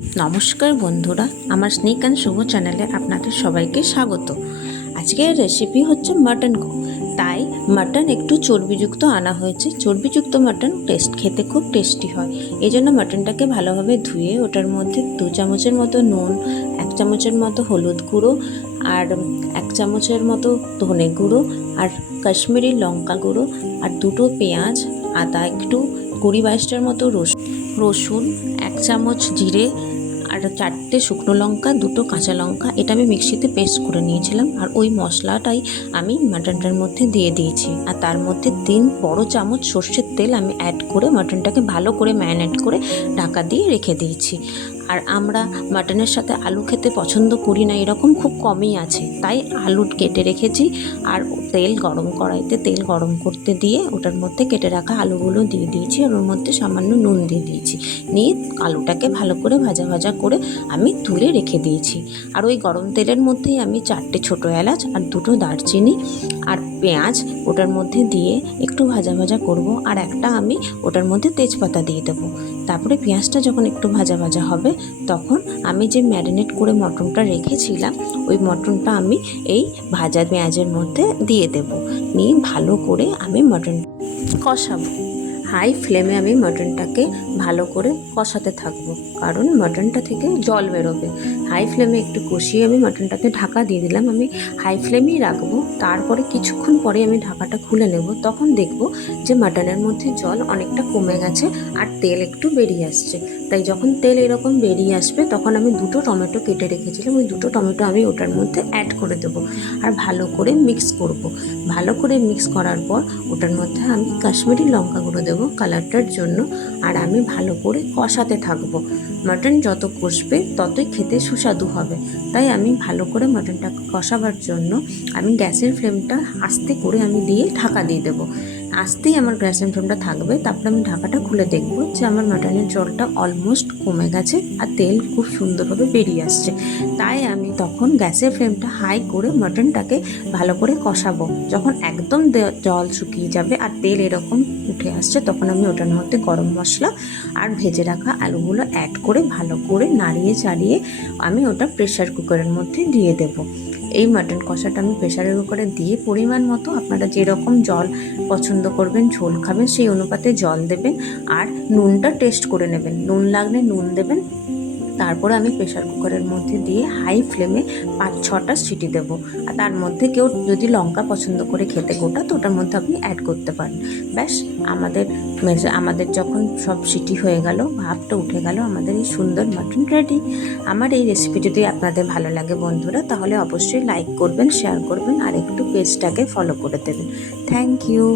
নমস্কার বন্ধুরা, আমার স্নেক অ্যান্ড শুভ চ্যানেলে আপনাদের সবাইকে স্বাগত। আজকের রেসিপি হচ্ছে মাটন। তাই মাটন একটু চর্বিযুক্ত আনা হয়েছে। চর্বিযুক্ত মাটন খেতে খুব টেস্টি হয়। এই জন্য মাটনটাকে ভালোভাবে ধুয়ে ওটার মধ্যে 2 চামচের মতো নুন, 1 চামচের মতো হলুদ গুঁড়ো আর 1 চামচের মতো ধনে গুঁড়ো আর কাশ্মীরি লঙ্কা গুঁড়ো আর 2টো পেঁয়াজ, আদা একটু, 20-22টার মতো রসুন, 1 চামচ জিরে আর 4টে শুকনো লঙ্কা, 2টো কাঁচা লঙ্কা, এটা আমি মিক্সিতে পেস্ট করে নিয়েছিলাম। আর ওই মশলাটাই আমি মাটনটার মধ্যে দিয়ে দিয়েছি। আর তার মধ্যে 3 বড় চামচ সর্ষের তেল আমি অ্যাড করে মাটনটাকে ভালো করে ম্যারিনেট করে ঢাকা দিয়ে রেখে দিয়েছি। আর আমরা মাটনের সাথে আলু খেতে পছন্দ করি না, এরকম খুব কমই আছে, তাই আলু কেটে রেখেছি। আর কড়াইতে তেল গরম করতে দিয়ে ওটার মধ্যে কেটে রাখা আলুগুলো দিয়ে দিয়েছি আর ওর মধ্যে সামান্য নুন দিয়ে দিয়েছি। নিয়ে আলুটাকে ভালো করে ভাজা ভাজা করে আমি তুলে রেখে দিয়েছি। আর ওই গরম তেলের মধ্যেই আমি 4টে ছোটো এলাচ আর 2টো দারচিনি আর পেঁয়াজ ওটার মধ্যে দিয়ে একটু ভাজা ভাজা করব। আর একটা আমি ওটার মধ্যে তেজপাতা দিয়ে দেবো। তারপরে পেঁয়াজটা যখন একটু ভাজা ভাজা হবে তখন আমি যে ম্যারিনেট করে মটনটা রেখেছিলাম ওই মটনটা আমি এই ভাজা পেঁয়াজের মধ্যে দিয়ে দেব। নিয়ে ভালো করে আমি মটন কষাবো। হাই ফ্লেমে আমি মটনটাকে ভালো করে কষাতে থাকবো, কারণ মটনটা থেকে জল বেরোবে। হাই ফ্লেমে একটু কষিয়ে আমি মটনটাকে ঢাকা দিয়ে দিলাম। আমি হাই ফ্লেমেই রাখবো। তারপরে কিছুক্ষণ পরে আমি ঢাকাটা খুলে নেব। তখন দেখব যে মটনের মধ্যে জল অনেকটা কমে গেছে আর তেল একটু বেরিয়ে আসছে। তাই যখন তেল এরকম বেরিয়ে আসবে তখন আমি 2টো টমেটো কেটে রেখেছিলাম, ওই 2টো টমেটো আমি ওটার মধ্যে অ্যাড করে দেবো আর ভালো করে মিক্স করব। ভালো করে মিক্স করার পর ওটার মধ্যে আমি কাশ্মীরি লঙ্কা গুঁড়ো দেবো কালারটার জন্য। আর আমি ভালো করে কষাতে থাকবো। মাটন যত কষবে ততই খেতে সুস্বাদু হবে। তাই আমি ভালো করে মাটনটা কষাবার জন্য আমি গ্যাসের ফ্লেমটা আস্তে করে আমি দিয়ে ঢাকা দিয়ে দেবো। আস্তেই আমার গ্যাসের ফ্লেমটা থাকবে। তারপরে আমি ঢাকাটা খুলে দেখব যে আমার মাটনের জলটা অলমোস্ট কমে গেছে আর তেল খুব সুন্দরভাবে বেরিয়ে আসছে। তাই আমি তখন গ্যাসের ফ্লেমটা হাই করে মাটনটাকে ভালো করে কষাবো। যখন একদম জল শুকিয়ে যাবে আর তেল এরকম উঠে আসছে তখন আমি ওটার মধ্যে গরম মশলা আর ভেজে রাখা আলুগুলো অ্যাড করে ভালো করে নাড়িয়ে চাড়িয়ে আমি ওটা প্রেশার কুকারের মধ্যে দিয়ে দেবো। এই মাটন কষাটা আমি প্রেশারের কুকারে দিয়ে পরিমাণ মতো আপনারা যেরকম জল পছন্দ করবেন, ঝোল খাবেন, সেই অনুপাতে জল দেবেন। আর নুনটা টেস্ট করে নেবেন, নুন লাগলে নুন দেবেন। তারপরে আমি প্রেশার কুকারের মধ্যে দিয়ে হাই ফ্লেমে 5-6টা সিটি দেবো। আর তার মধ্যে কেউ যদি লঙ্কা পছন্দ করে খেতে গোটা, তো ওটার মধ্যে আপনি অ্যাড করতে পারেন। ব্যাস আমাদের যখন সব সিটি হয়ে গেল, ভাপটা উঠে গেল, আমাদের এই সুন্দর মাটন রেডি। আমার এই রেসিপি যদি আপনাদের ভালো লাগে বন্ধুরা, তাহলে অবশ্যই লাইক করবেন, শেয়ার করবেন আর একটু পেজটাকে ফলো করে দেবেন। Thank you.